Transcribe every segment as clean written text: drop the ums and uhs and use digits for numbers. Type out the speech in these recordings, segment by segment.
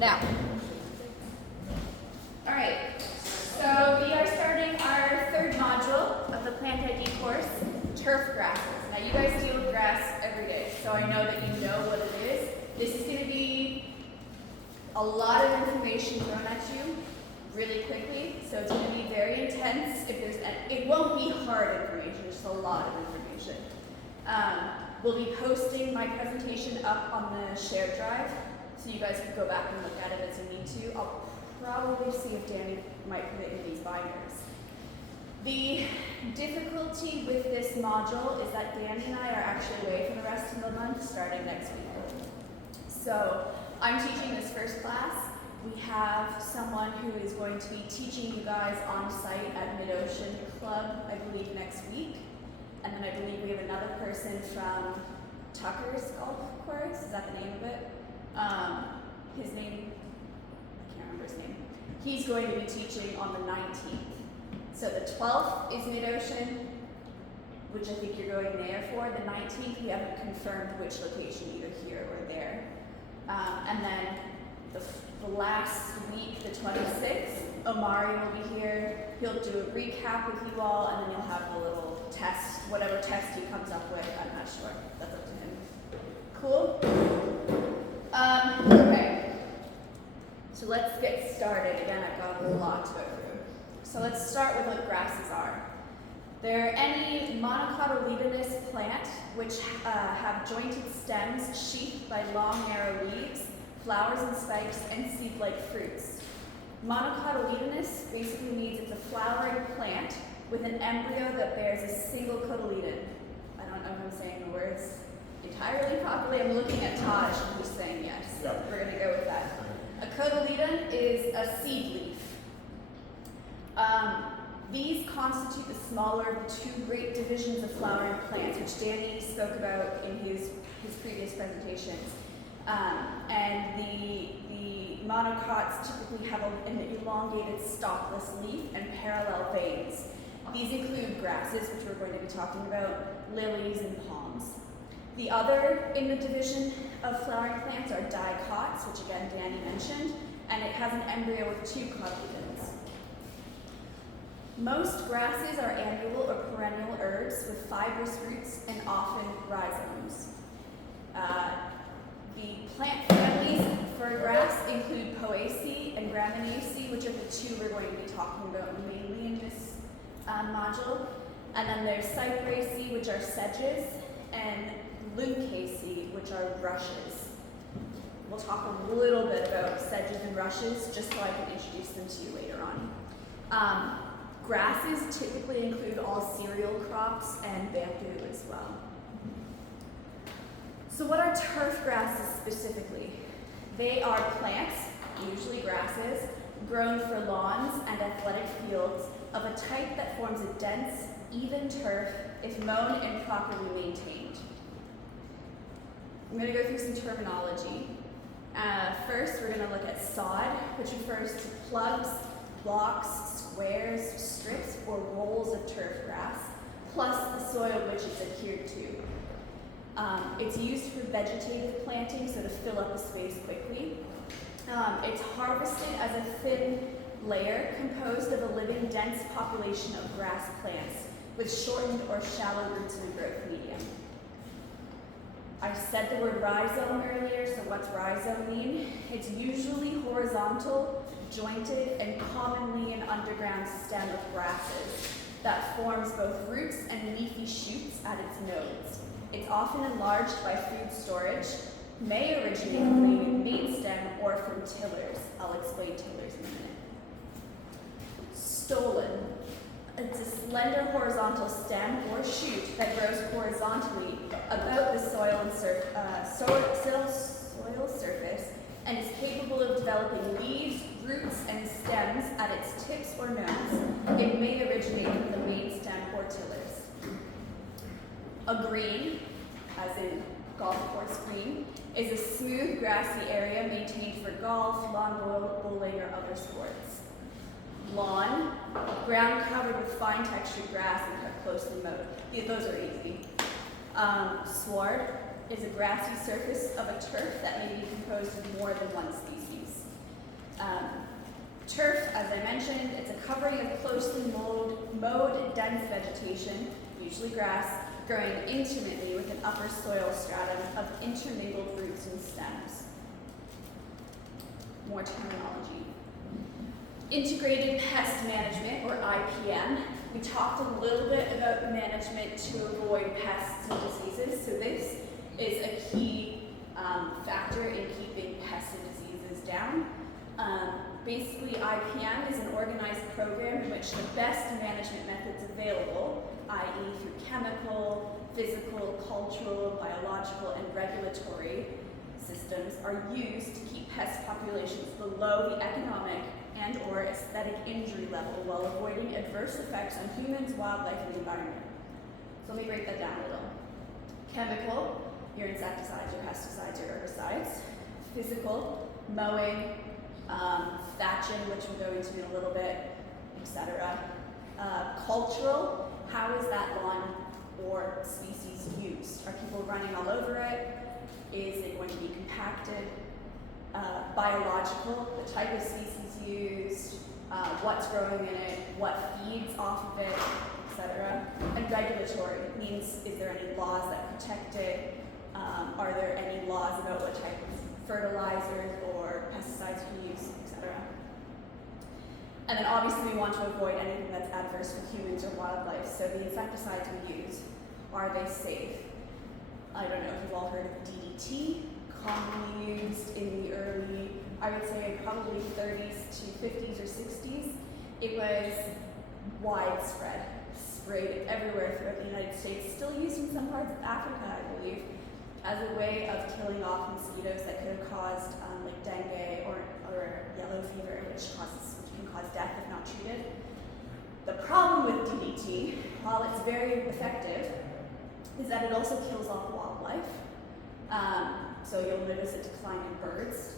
Now, all right, so we are starting our third module of the plant ID course, turf grasses. Now you guys deal with grass every day, so I know that you know what it is. This is going to be a lot of information thrown at you really quickly, so it's going to be very intense. It won't be hard information, just a lot of information. We'll be posting my presentation up on the shared drive, so you guys can go back and look at it as you need to. I'll probably see if Danny might put it in these binders. The difficulty with this module is that Danny and I are actually away for the rest of the month, starting next week. So I'm teaching this first class. We have someone who is going to be teaching you guys on site at Mid-Ocean Club, I believe, next week. And then I believe we have another person from Tucker's Golf Course. Is that the name of it? His name, I can't remember his name. He's going to be teaching on the 19th. So the 12th is Mid-Ocean, which I think you're going there for. The 19th, we haven't confirmed which location, either here or there. And then the last week, the 26th, Omari will be here. He'll do a recap with you all, and then you'll have the little test, whatever test he comes up with. I'm not sure. That's up to him. Cool? Okay. So let's get started. Again, I've got a lot to go through. So let's start with what grasses are. They're any monocotyledonous plant which have jointed stems sheathed by long, narrow leaves, flowers and spikes, and seed-like fruits. Monocotyledonous basically means it's a flowering plant with an embryo that bears a single cotyledon. I don't know if I'm saying the words entirely properly. I'm looking at Taj, who's saying yes. Yeah. We're going to go with that. A cotyledon is a seed leaf. These constitute the smaller of the two great divisions of flowering plants, which Danny spoke about in his previous presentations. And the monocots typically have an elongated stalkless leaf and parallel veins. These include grasses, which we're going to be talking about, lilies, and palms. The other in the division of flowering plants are dicots, which again Danny mentioned, and it has an embryo with two cotyledons. Most grasses are annual or perennial herbs with fibrous roots and often rhizomes. The plant families for grass include Poaceae and Gramineaceae, which are the two we're going to be talking about mainly in this module. And then there's Cyperaceae, which are sedges, and Leucaceae, which are rushes. We'll talk a little bit about sedges and rushes, just so I can introduce them to you later on. Grasses typically include all cereal crops and bamboo as well. So what are turf grasses specifically? They are plants, usually grasses, grown for lawns and athletic fields of a type that forms a dense, even turf if mown and properly maintained. I'm going to go through some terminology. First, we're going to look at sod, which refers to plugs, blocks, squares, strips, or rolls of turf grass, plus the soil which it's adhered to. It's used for vegetative planting, so to fill up a space quickly. It's harvested as a thin layer composed of a living, dense population of grass plants with shortened or shallow roots in the growth medium. I said the word rhizome earlier, so what's rhizome mean? It's usually horizontal, jointed, and commonly an underground stem of grasses that forms both roots and leafy shoots at its nodes. It's often enlarged by food storage, may originate from the main stem or from tillers. I'll explain tillers in a minute. Stolon. It's a slender horizontal stem or shoot that grows horizontally about the soil surface and is capable of developing leaves, roots, and stems at its tips or nodes. It may originate from the main stem or tillers. A green, as in golf course green, is a smooth grassy area maintained for golf, lawn bowling, or other sports. Lawn, ground covered with fine textured grass and cut closely mowed. Yeah, those are easy. Sward is a grassy surface of a turf that may be composed of more than one species. as I mentioned, it's a covering of closely mowed dense vegetation, usually grass, growing intimately with an upper soil stratum of intermingled roots and stems. More terminology. Integrated pest management, or IPM. We talked a little bit about management to avoid pests and diseases, so this is a key factor in keeping pests and diseases down. Basically, IPM is an organized program in which the best management methods available, i.e. through chemical, physical, cultural, biological, and regulatory systems, are used to keep pest populations below the economic and or aesthetic injury level while avoiding adverse effects on humans, wildlife, and the environment. So let me break that down a little. Chemical, your insecticides, your pesticides, your herbicides. Physical, mowing, thatching, which we'll go into in a little bit, etc. Cultural, how is that lawn or species used? Are people running all over it? Is it going to be compacted? Biological, the type of species used, what's growing in it, what feeds off of it, etc. And regulatory means, is there any laws that protect it? Are there any laws about what type of fertilizers or pesticides you use, etc. And then obviously we want to avoid anything that's adverse for humans or wildlife. So the insecticides we use, are they safe? I don't know if you've all heard of DDT, commonly used in the early, I would say probably 30s to 50s or 60s. It was widespread, sprayed everywhere throughout the United States, still used in some parts of Africa, I believe, as a way of killing off mosquitoes that could have caused like dengue or yellow fever, which can cause death if not treated. The problem with DDT, while it's very effective, is that it also kills off wildlife. So you'll notice a decline in birds.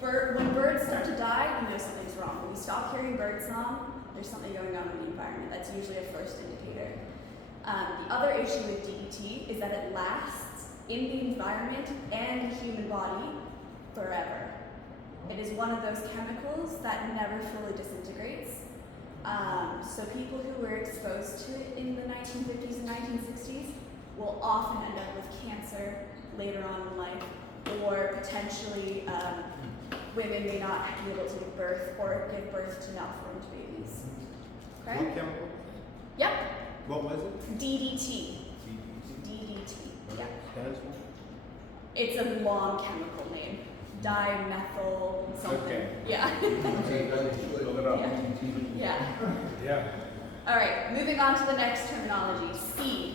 When birds start to die, you know something's wrong. When you stop hearing bird song, there's something going on in the environment. That's usually a first indicator. The other issue with DDT is that it lasts in the environment and the human body forever. It is one of those chemicals that never fully disintegrates. So people who were exposed to it in the 1950s and 1960s will often end up with cancer later on in life, or potentially women may not be able to give birth or give birth to malformed babies. Okay? What chemical? Yep. What was it? DDT. DDT. Yeah. It's a long chemical name. Dimethyl something. Okay. Yeah. Yeah. Yeah. All right, moving on to the next terminology, seed.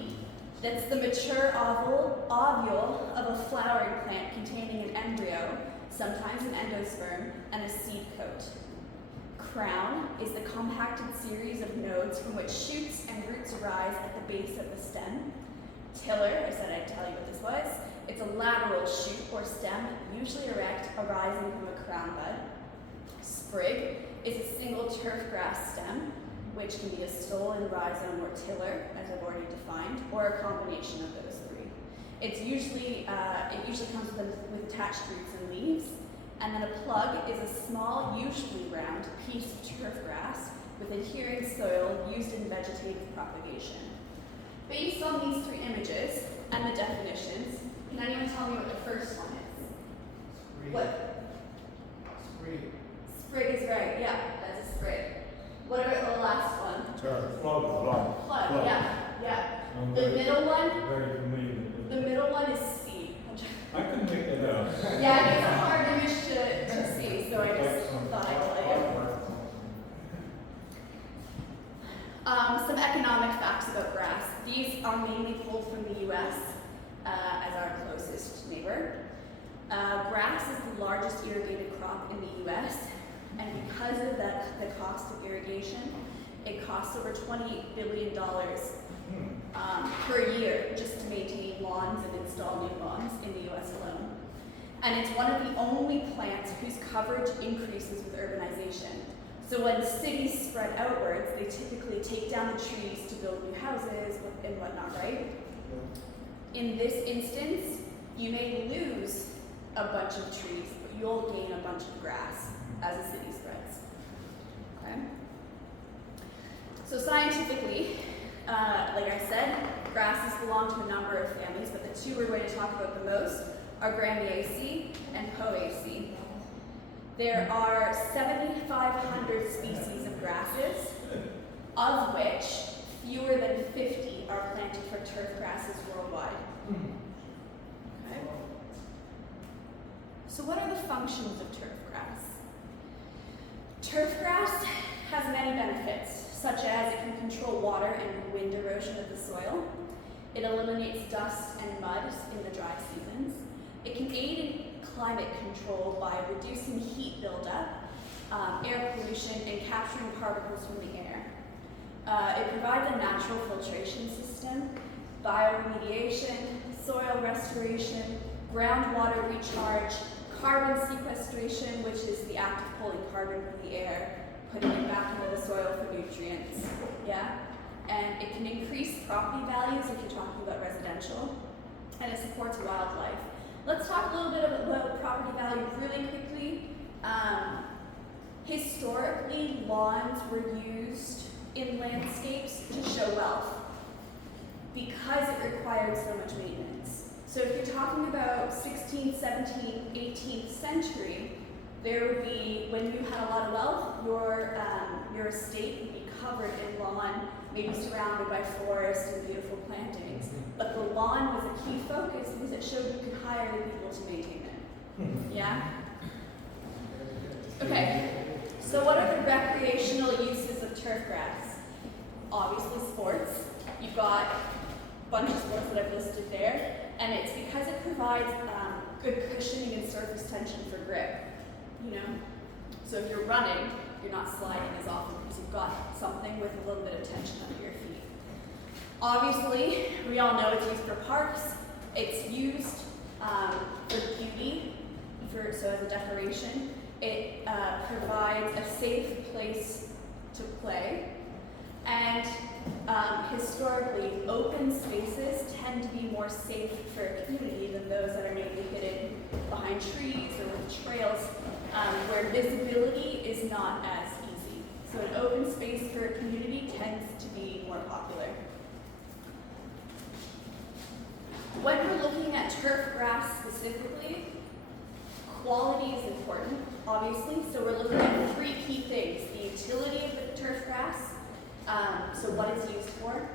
That's the mature ovule of a flowering plant containing an embryo, sometimes an endosperm, and a seed coat. Crown is the compacted series of nodes from which shoots and roots arise at the base of the stem. Tiller, I said I'd tell you what this was. It's a lateral shoot or stem, usually erect, arising from a crown bud. Sprig is a single turfgrass stem, which can be a stolon, rhizome, or tiller, as I've already defined, or a combination of those three. It usually comes with attached roots and leaves. And then a plug is a small, usually round, piece of turfgrass with adhering soil used in vegetative propagation. Based on these three images and the definitions, can anyone tell me what the first one is? Sprig. What? Sprig. Sprig is right, yeah, that's a sprig. What about the last one? Turf. Plug. Plug, yeah. The middle one? Very familiar. The middle one is seed. I couldn't make that out. Yeah, it's a hard image to see, so I just thought I'd tell you. Some economic facts about grass. These are mainly pulled from the US as our closest neighbor. Grass is the largest irrigated crop in the US, and because of the cost of irrigation, it costs over $28 billion per year just to maintain lawns and install new lawns in the US alone. And it's one of the only plants whose coverage increases with urbanization. So when cities spread outwards, they typically take down the trees to build new houses and whatnot, right? In this instance, you may lose a bunch of trees, but you'll gain a bunch of grass as the city spreads. Okay? So scientifically, like I said, grasses belong to a number of families, but the two we're going to talk about the most are Gramiaceae and Poaceae. There are 7,500 species of grasses, of which fewer than 50 are planted for turf grasses worldwide. Okay. So what are the functions of turf grass? Turf grass has many benefits, such as it can control water and wind erosion of the soil. It eliminates dust and mud in the dry seasons. It can aid in climate control by reducing heat buildup, air pollution, and capturing particles from the air. It provides a natural filtration system, bioremediation, soil restoration, groundwater recharge, carbon sequestration, which is the act of pulling carbon from the air, putting it back into the soil for nutrients. Yeah? And it can increase property values if you're talking about residential, and it supports wildlife. Let's talk a little bit about property value really quickly. Historically, lawns were used in landscapes to show wealth because it required so much maintenance. So if you're talking about 16th, 17th, 18th century, there would be, when you had a lot of wealth, your estate would be covered in lawn, maybe surrounded by forest and beautiful plantings. But the lawn was a key focus because it showed you could hire the people to maintain it. Yeah? Okay, so what are the recreational uses of turf grass? Obviously sports. You've got a bunch of sports that I've listed there, and it's because it provides good cushioning and surface tension for grip, you know? So if you're running, you're not sliding as often because you've got something with a little bit of tension under your feet. Obviously, we all know it's used for parks. It's used for beauty, so as a decoration. It provides a safe place to play. And historically, open spaces tend to be more safe for a community than those that are maybe hidden behind trees or with trails, where visibility is not as easy. So an open space for a community tends to be more popular. When we're looking at turf grass specifically, quality is important, obviously. So we're looking at three key things: the utility of the turf grass, so what it's used for,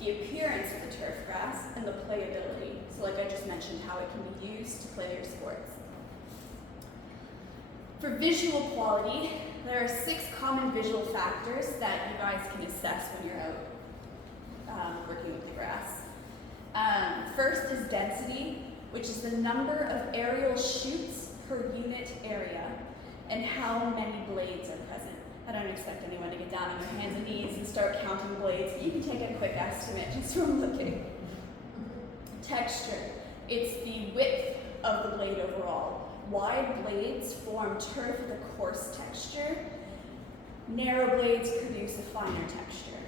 the appearance of the turf grass, and the playability. So like I just mentioned, how it can be used to play your sports. For visual quality, there are 6 common visual factors that you guys can assess when you're out working with the grass. First is density, which is the number of aerial shoots per unit area and how many blades are present. I don't expect anyone to get down on their hands and knees and start counting blades. You can take a quick estimate just from looking. Texture, it's the width of the blade overall. Wide blades form turf with a coarse texture. Narrow blades produce a finer texture.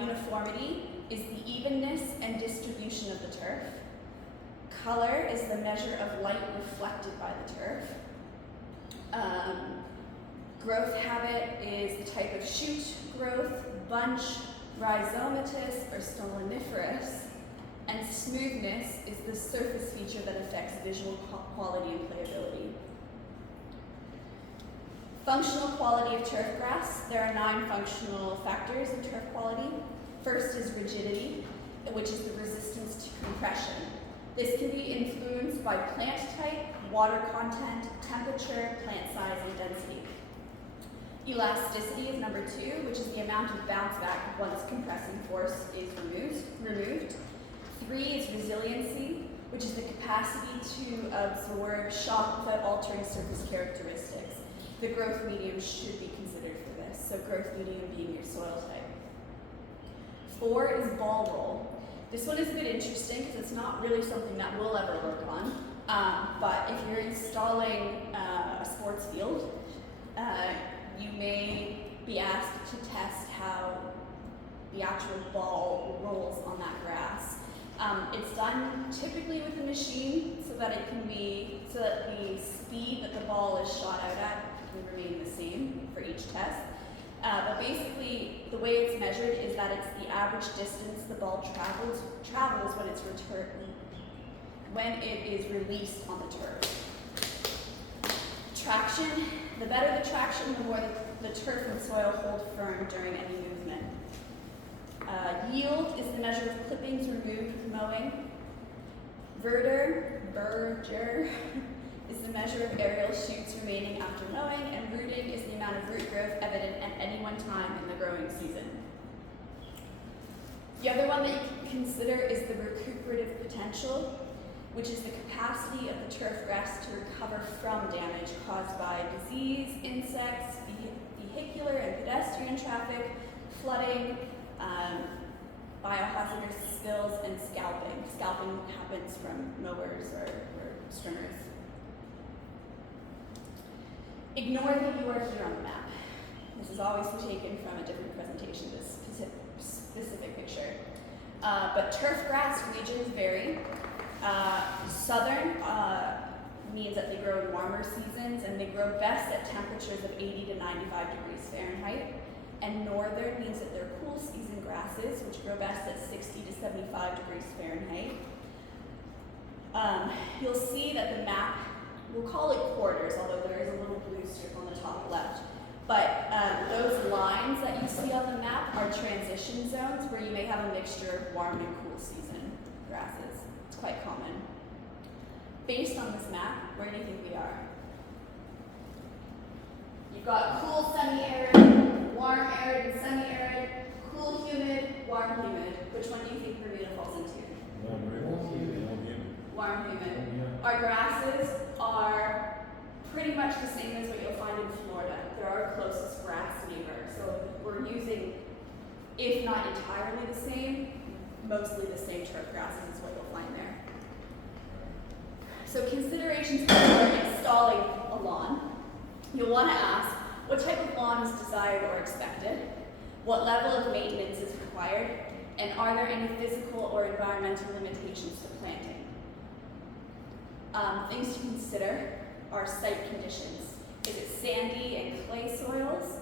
Uniformity is the evenness and distribution of the turf. Color is the measure of light reflected by the turf. Growth habit is the type of shoot growth, bunch, rhizomatous, or stoloniferous. And smoothness is the surface feature that affects visual quality and playability. Functional quality of turf grass. There are 9 functional factors of turf quality. First is rigidity, which is the resistance to compression. This can be influenced by plant type, water content, temperature, plant size, and density. Elasticity is number 2, which is the amount of bounce back once compressing force is removed. 3 is resiliency, which is the capacity to absorb shock without altering surface characteristics. The growth medium should be considered for this, so growth medium being your soil type. 4 is ball roll. This one is a bit interesting because it's not really something that we'll ever work on, but if you're installing a sports field, you may be asked to test how the actual ball rolls on that grass. It's done typically with a machine so that the speed that the ball is shot out at can remain the same for each test. But basically, the way it's measured is that it's the average distance the ball travels when it is released on the turf. Traction, the better the traction, the more the turf and soil hold firm during any movement. Yield is the measure of clippings removed with mowing. Verdure, is the measure of aerial shoots remaining after mowing, and rooting is the amount of root growth evident at any one time in the growing season. The other one that you can consider is the recuperative potential, which is the capacity of the turf grass to recover from damage caused by disease, insects, vehicular and pedestrian traffic, flooding, biohazardous spills, and scalping. Scalping happens from mowers or stringers. Ignore that you are here on the map. This is obviously taken from a different presentation, this specific picture. But turf grass regions vary. Southern means that they grow in warmer seasons, and they grow best at temperatures of 80 to 95 degrees Fahrenheit. And northern means that they're cool season grasses, which grow best at 60 to 75 degrees Fahrenheit. You'll see that the map, we'll call it quarters, although there is a little blue strip on the top left. But those lines that you see on the map are transition zones where you may have a mixture of warm and cool season grasses. It's quite common. Based on this map, where do you think we are? You've got cool, semi-arid, warm, arid, and semi-arid, cool, humid, warm, humid. Which one do you think Bermuda falls into? Warm, humid. Our grasses are pretty much the same as what you'll find in Florida. They're our closest grass neighbor. So we're using, if not entirely the same, mostly the same turf grasses is what you'll find there. So considerations for installing a lawn. You'll want to ask, what type of lawn is desired or expected? What level of maintenance is required? And are there any physical or environmental limitations to planting? Things to consider are site conditions. Is it sandy and clay soils,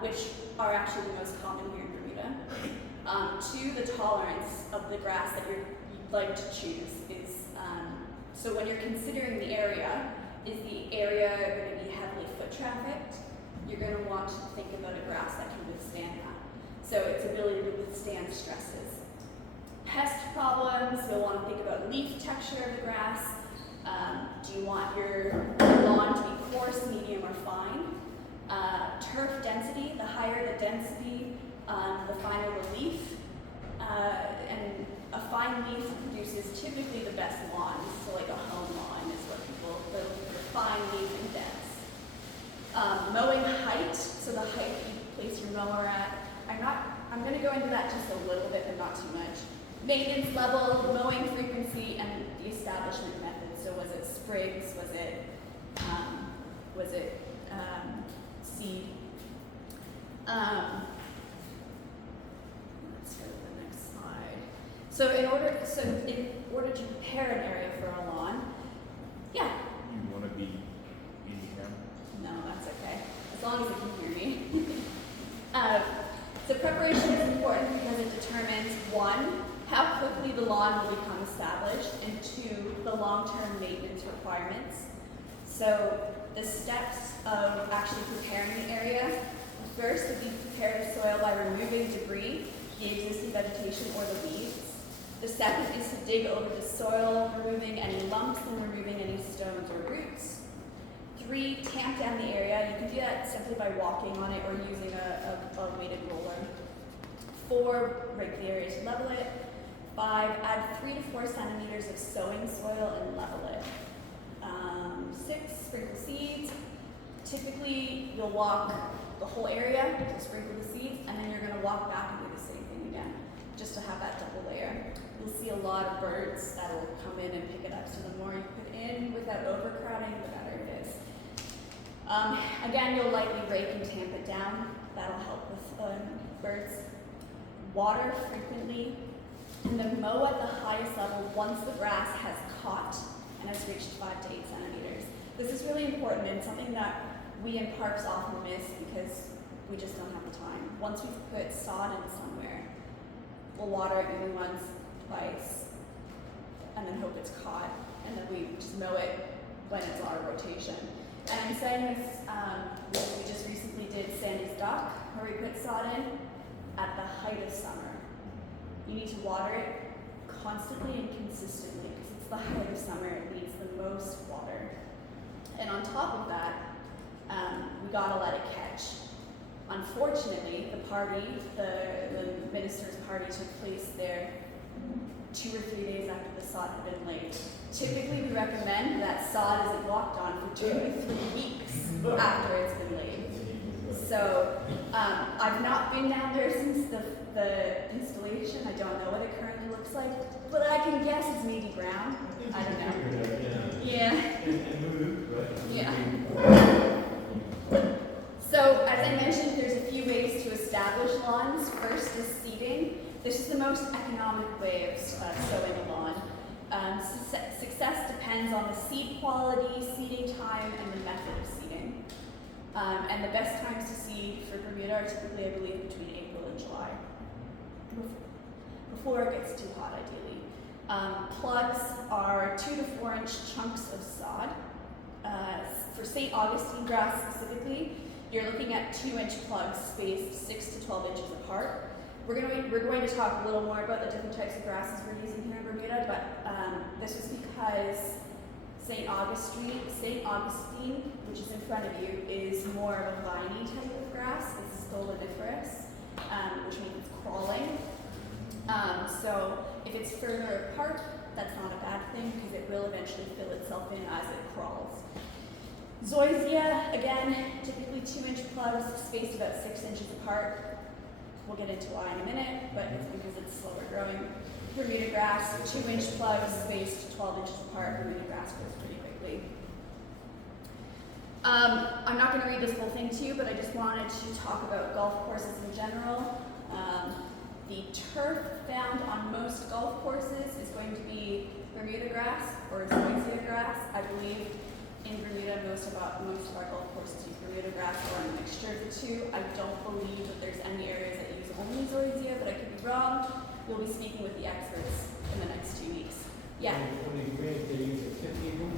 which are actually the most common here in Bermuda? Two, the tolerance of the grass that you'd like to choose is, so when you're considering the area, is the area going to be heavily foot trafficked? You're going to want to think about a grass that can withstand that. So its ability to withstand stresses. Pest problems, you'll want to think about leaf texture of the grass. Do you want your lawn to be coarse, medium, or fine? Turf density, the higher the density, the finer the leaf. And a fine leaf produces typically the best lawns, so like a home lawn is what people, they're looking for fine leaf and dense. Mowing height, so the height you place your mower at. I'm going to go into that just a little bit, but not too much. Maintenance level, mowing frequency, and the establishment method. So was it sprigs? Was it seed? Let's go to the next slide. So in order to prepare an area for a lawn, yeah. You want to be in the camera? No, that's okay. As long as you can hear me. So preparation is important because it determines, one, how quickly the lawn will become established, and two, the long-term maintenance requirements. So the steps of actually preparing the area, first would be prepare the soil by removing debris, the existing vegetation, or the weeds. The second is to dig over the soil, removing any lumps and removing any stones or roots. 3, tamp down the area. You can do that simply by walking on it or using a weighted roller. 4, rake the area to level it. 5, add 3 to 4 centimeters of sowing soil and level it. 6, sprinkle seeds. Typically, you'll walk the whole area to sprinkle the seeds, and then you're going to walk back and do the same thing again, just to have that double layer. You'll see a lot of birds that will come in and pick it up, so the more you put in without overcrowding, the better it is. Again, you'll lightly rake and tamp it down. That'll help with birds. Water frequently, and then mow at the highest level once the grass has caught and has reached 5 to 8 centimeters. This is really important and something that we in parks often miss because we just don't have the time. Once we've put sod in somewhere, we'll water it maybe once, twice, and then hope it's caught, and then we just mow it when it's on a rotation. And I'm saying this because we just recently did Sandy's Dock, where we put sod in at the height of summer. You need to water it constantly and consistently because it's the height of summer, it needs the most water. And on top of that, we gotta let it catch. Unfortunately, the minister's party took place there 2 or 3 days after the sod had been laid. Typically, we recommend that sod isn't walked on for 2 to 3 weeks after it's been laid. So, I've not been down there since the installation. I don't know what it currently looks like, but I can guess it's maybe brown. I don't know. Yeah. Yeah. So, as I mentioned, there's a few ways to establish lawns. First is seeding. This is the most economic way of sowing a lawn. Success depends on the seed quality, seeding time, and the method of seeding. And the best times to seed for Bermuda are typically, I believe, between April and July, before it gets too hot, ideally. Plugs are 2 to 4 inch chunks of sod. For St. Augustine grass specifically, you're looking at 2 inch plugs spaced 6 to 12 inches apart. We're going to talk a little more about the different types of grasses we're using here in Bermuda, but this was because St. Augustine, which is in front of you, is more of a viney type of grass. It's stoloniferous, which means it's crawling. So if it's further apart, that's not a bad thing because it will eventually fill itself in as it crawls. Zoysia, again, typically 2 inch plugs spaced about 6 inches apart. We'll get into why in a minute, but it's because it's slower growing. Bermuda grass, 2 inch plugs spaced 12 inches apart. Bermuda grass grows pretty quickly. I'm not going to read this whole thing to you, but I just wanted to talk about golf courses in general. The turf found on most golf courses is going to be Bermuda grass or Zoysia grass. I believe in Bermuda, most of our golf courses use Bermuda grass or a mixture of the two. I don't believe that there's any areas that use only Zoysia, but I could be wrong. We'll be speaking with the experts in the next 2 weeks. Yeah. When they grade, they use a tip eagle.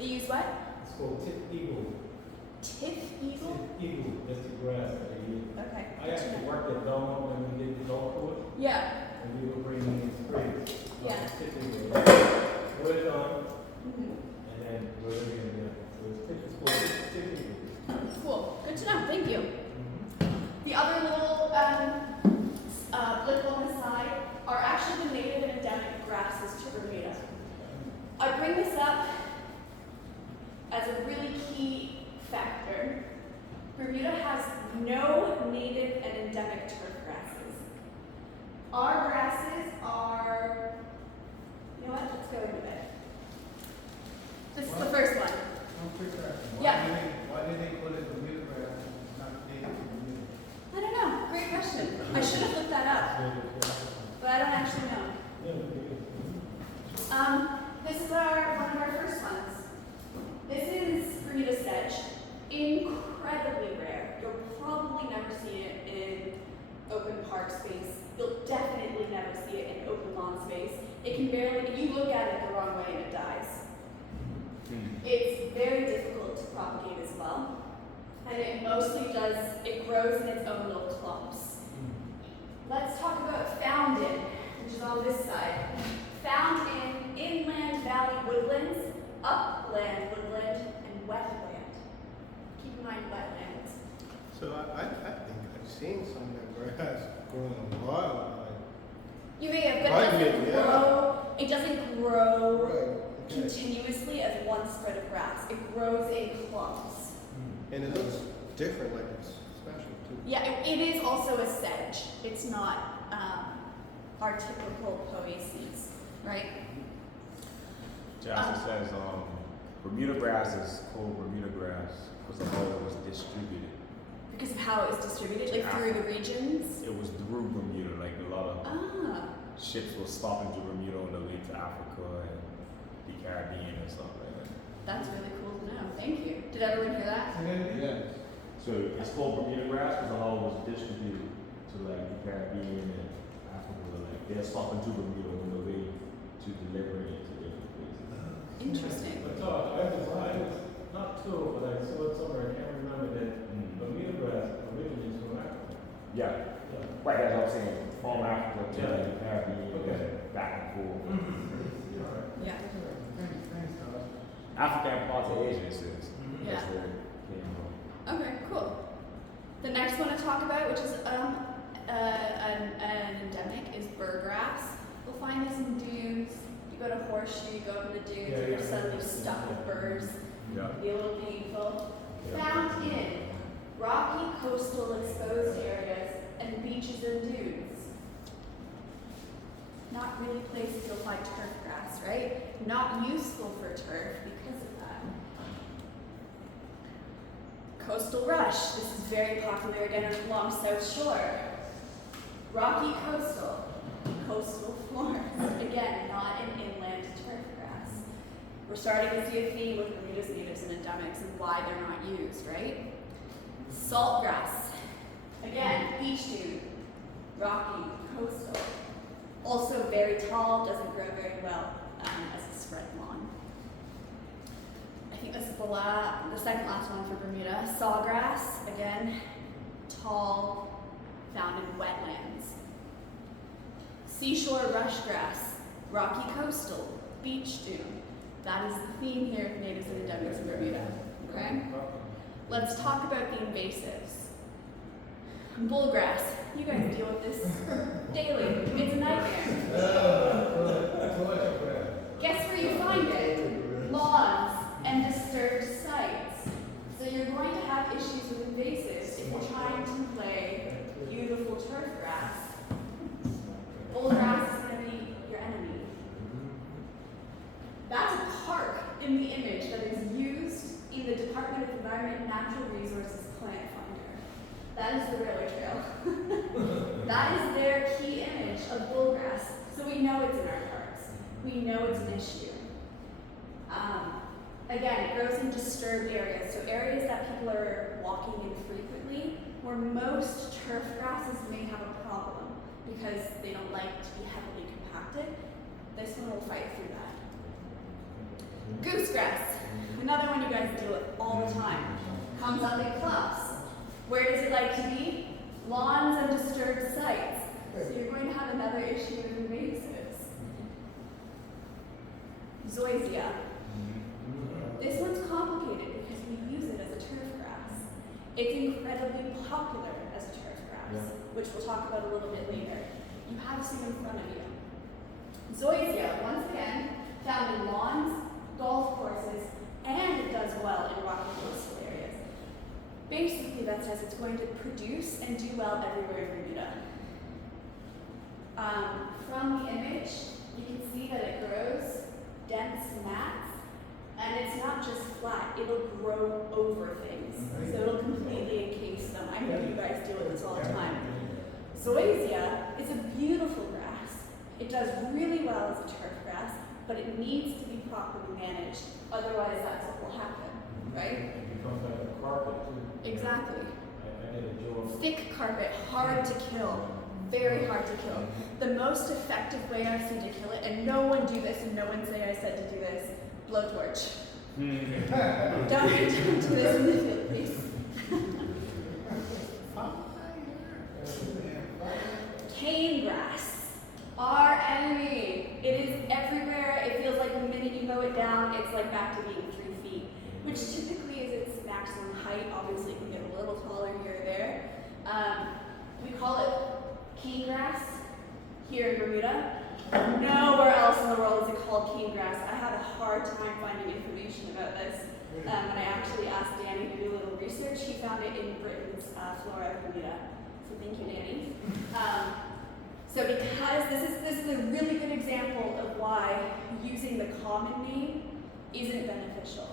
They use what? It's called tip eagle. Tip eagle? Tip eagle, that's the grass that they use. Okay. I actually worked at Belmont when we did the golf course, Yeah. and we were bringing in sprays. Yeah. Tip eagle. Put it on, Mm-hmm. and then we're living in there. So it's called tip eagle. Cool. Good to know. Thank you. Mm-hmm. The other little blip on the side are actually the native and endemic grasses to Bermuda. I bring this up as a really key factor. Bermuda has no native and endemic turf grasses. Our grasses are, you know what, let's go into it. This is the first one. One quick question. Yeah. Why did they call it Bermuda grass and it's not native to Bermuda? I don't know, great question. I should have looked that up, but I don't actually know. This is one of our first ones. This is Bermuda sedge. Incredibly rare. You'll probably never see it in open park space. You'll definitely never see it in open lawn space. It can barely, you look at it the wrong way and it dies. It's very difficult to propagate as well. And it mostly does, it grows in its own little clumps. Let's talk about found in, which is on this side. Found in inland valley woodlands, upland woodland, and wetland. Keep in mind wetlands. So I think I've seen some of that grass growing a lot. You may have, but it doesn't grow Right. Okay. continuously as one spread of grass. It grows in clumps. And it looks different, like it's special too. Yeah, it is also a sedge. It's not our typical poaceae, right? Jasper says Bermuda grass is called Bermuda grass because of how it was distributed. Because of how it was distributed, like through the regions. It was through Bermuda, like a lot of ships were stopping to Bermuda on the way to Africa and the Caribbean and stuff like that. That's really cool to know. Thank you. Did everyone hear that? Yeah. So it's called Bermuda grass because how it was distributed to like the Caribbean and Africa. Like they're stopping to Bermuda on the way to delivering it to different places. Interesting. But I was not sure, but I saw it somewhere, I can't remember that Bermuda grass originates from Africa. Yeah, Yeah. right. That's what I'm saying. From Africa to Yeah. like the Caribbean, Okay. back and forth. Yeah. Thanks, Todd. Africa and parts of Asia, it says. Yeah. That's where it came from. Okay, cool. The next one to talk about, which is an endemic, is burgrass. We'll find this in dunes. You go to Horseshoe, you go up in the dunes, Yeah, and you're yeah. suddenly stuck with burrs. Yeah. Be a little painful. Yeah. Found in rocky coastal exposed areas and beaches and dunes. Not really places you'll find turf grass, right? Not useful for turf because of that. Coastal rush. This is very popular again along South Shore. Rocky coastal. Coastal forest. Again, not an inland turf grass. We're starting to see a theme with Bermuda's natives and endemics and why they're not used, right? Salt grass. Again, beach dune. Rocky, coastal. Also very tall, doesn't grow very well as a spread lawn. I think this is the second last one for Bermuda. Sawgrass, again, tall, found in wetlands. Seashore rush grass, rocky coastal, beach dune. That is the theme here of natives and endemics in Bermuda. Okay? Let's talk about the invasives. Bullgrass. You guys deal with this daily. It's a nightmare. Guess where you find it? Lawns and disturbed sites. So you're going to have issues with invasives if you're trying to play beautiful turf grass. Bullgrass is going to be your enemy. That's a park in the image that is used in the Department of Environment and Natural Resources Plant Finder. That is the railway trail. That is their key image of bullgrass. So we know it's in our parks. We know it's an issue. Again, it grows in disturbed areas, so areas that people are walking in frequently, where most turf grasses may have a problem because they don't like to be heavily compacted. This one will fight through that. Goosegrass, another one you guys deal with all the time. Comes up in clumps. Where does it like to be? Lawns and disturbed sites. So you're going to have another issue with invasives. Zoysia. This one's complicated because we use it as a turf grass. It's incredibly popular as a turf grass, which we'll talk about a little bit later. You have some in front of you. Zoysia, once again, found in lawns, golf courses, and it does well in rocky coastal areas. Basically, that says it's going to produce and do well everywhere in Bermuda. From the image, you can see that it grows dense mats, and it's not just flat, it'll grow over things. So it'll completely encase them. I know you guys deal with this all the time. Zoysia is a beautiful grass. It does really well as a turf grass, but it needs to be properly managed. Otherwise, that's what will happen, right? It becomes like a carpet too. Exactly. I did a job. Thick carpet, hard to kill. Very hard to kill. The most effective way I've seen to kill it, and no one do this, and no one say I said to do this, blowtorch. Don't do this in the field, please. Cane grass, our enemy. It is everywhere. It feels like the minute you mow it down, it's like back to being 3 feet, which typically is its maximum height. Obviously, it can get a little taller here or there. We call it cane grass here in Bermuda. Nowhere else in the world is it called cane grass. I had a hard time finding information about this. When I actually asked Danny to do a little research, he found it in Britain's Flora of Bermuda. So thank you, Danny. So because this is a really good example of why using the common name isn't beneficial.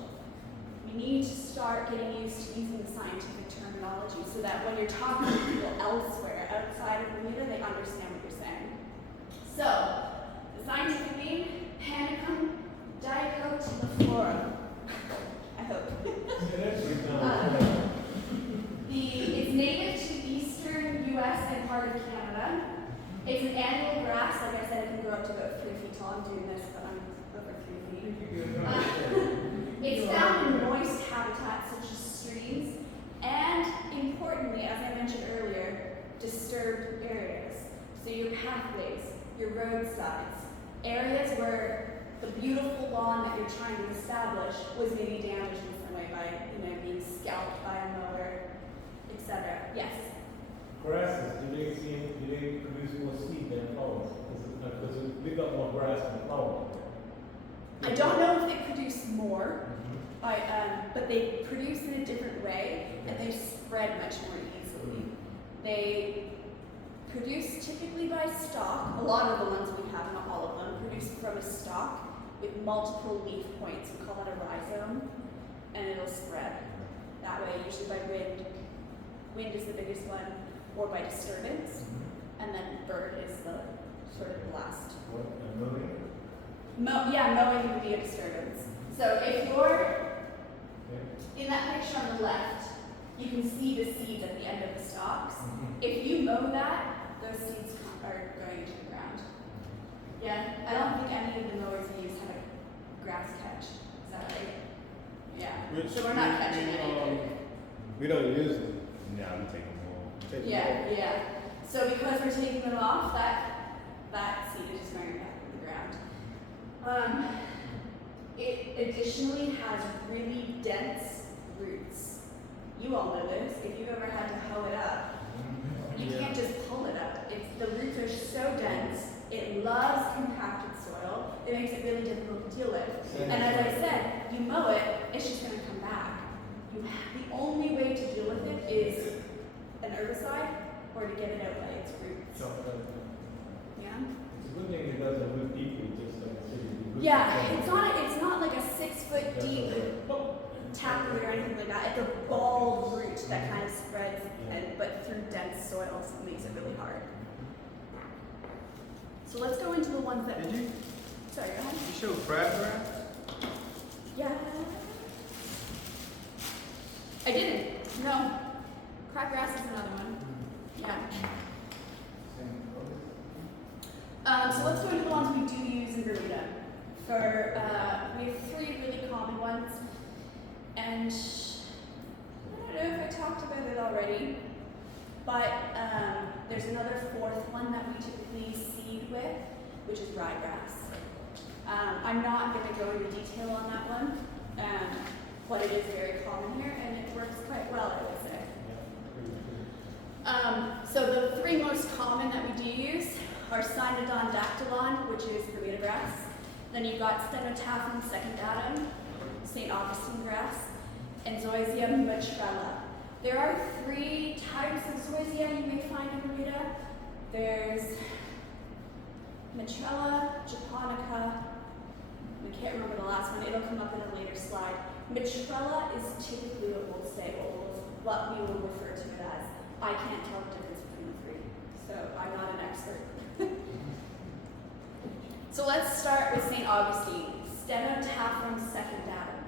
We need to start getting used to using the scientific terminology so that when you're talking to people elsewhere outside of Bermuda, they understand what you're saying. So, the scientific name, Panicum dicotylophlorum. I hope. your roadsides, areas where the beautiful lawn that you're trying to establish was maybe damaged in some way by, being scalped by a mower, etc. Yes. Grasses, do they produce more seed than flowers? Because we got more grass than flowers. I don't know if they produce more, but they produce in a different way, and they spread much more easily. They produce typically by stalk. A lot of the ones we have, not all of them, produce from a stalk with multiple leaf points. We call that a rhizome, and it'll spread that way, usually by wind. Wind is the biggest one, or by disturbance, and then bird is the sort of last. What, mowing? Mowing would be a disturbance. So if you're in that picture on the left, you can see the seeds at the end of the stalks. If you mow that, those seeds are going to the ground. Yeah, I don't think any of the mowers we use have a grass catch. Is that right? Yeah. So we're not catching anything. We don't use them. Yeah, I'm taking more. Take them Yeah. So because we're taking them off, that seed is just going back in the ground. It additionally has really dense roots. You all know this. If you've ever had to hoe it up, you can't just pull it up. The roots are so dense. It loves compacted soil. It makes it really difficult to deal with. And as I said, you mow it, it's just going to come back. The only way to deal with it is an herbicide or to get it out by its roots. Yeah. It's a good thing it doesn't root deeply, just like a city. Yeah, it's not like a 6 foot deep taproot or anything like that. It's a bald root that kind of spreads, but through dense soil, so it makes it really hard. So let's go into the ones that. Did you? Sorry, go ahead. You show crabgrass? Yeah. I didn't. No. Crabgrass is another one. Yeah. So let's go into the ones we do use in Bermuda. We have 3 really common ones, and I don't know if I talked about it already, but there's another 4th one that we typically seed with, which is ryegrass. I'm not going to go into detail on that one, but it is very common here, and it works quite well, I would say. So the 3 most common that we do use are Cynodon dactylon, which is Bermuda grass. Then you've got Stenotaphyrum secundatum, St. Augustine grass, and Zoysia matrella. There are 3 types of zoysia you may find in Bermuda. There's matrella, japonica, I can't remember the last one, it'll come up in a later slide. Matrella is typically what we'll say, what we will refer to it as. I can't tell the difference between the 3, so I'm not an expert. So let's start with St. Augustine, Stenotaphyrum secundatum.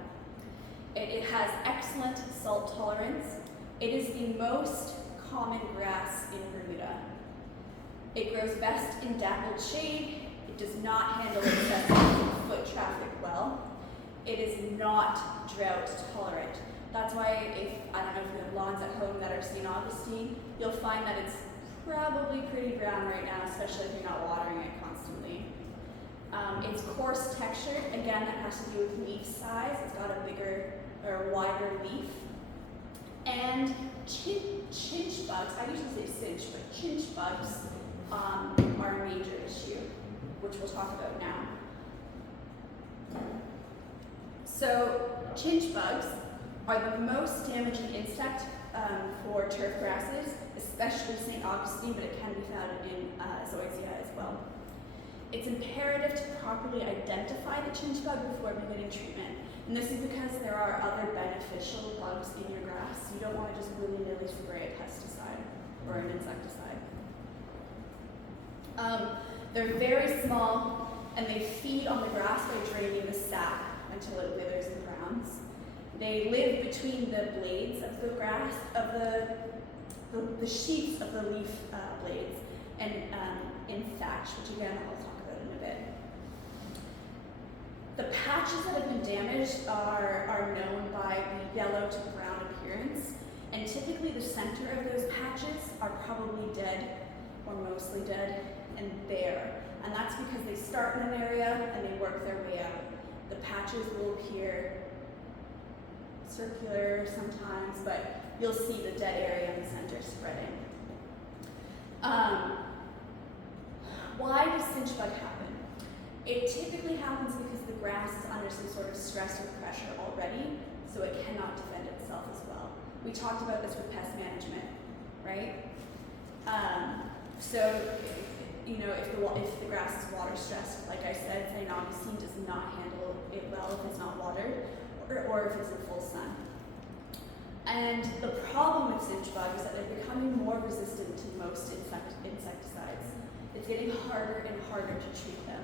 It has excellent salt tolerance. It is the most common grass in Bermuda. It grows best in dappled shade. It does not handle excessive foot traffic well. It is not drought tolerant. That's why I don't know if you have lawns at home that are St. Augustine, you'll find that it's probably pretty brown right now, especially if you're not watering it constantly. It's coarse textured, again that has to do with leaf size. It's got a bigger or wider leaf. And chinch bugs, I usually say cinch, but chinch bugs are a major issue, which we'll talk about now. So chinch bugs are the most damaging insect for turf grasses, especially St. Augustine, but it can be found in zoysia as well. It's imperative to properly identify the chinch bug before beginning treatment. And this is because there are other beneficial bugs in your grass. You don't want to just willy-nilly spray a pesticide or an insecticide. They're very small, and they feed on the grass by draining the sap until it withers and browns. They live between the blades of the grass, of the sheaths of the leaf blades, and in thatch, which again I'll talk about in a bit. The patches that have been damaged are known by the yellow to brown appearance, and typically the center of those patches are probably dead or mostly dead, and bare. And that's because they start in an area and they work their way out. The patches will appear circular sometimes, but you'll see the dead area in the center spreading. Why does cinch bug happen? It typically happens because the grass is under some sort of stress or pressure already, so it cannot defend itself as well. We talked about this with pest management, right? So, you know, if the grass is water stressed, like I said, St. Augustine does not handle it well if it's not watered or if it's in full sun. And the problem with cinch bug is that they're becoming more resistant to most insecticides. It's getting harder and harder to treat them.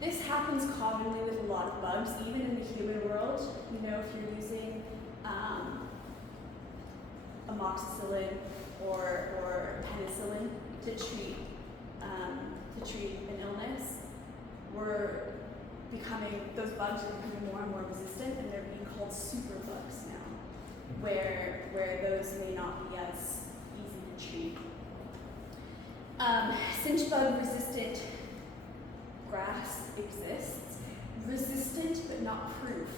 This happens commonly with a lot of bugs, even in the human world. You know, if you're using amoxicillin or penicillin to treat an illness, those bugs are becoming more and more resistant, and they're being called superbugs now, where those may not be as easy to treat. Cinch bug resistant grass exists. Resistant but not proof.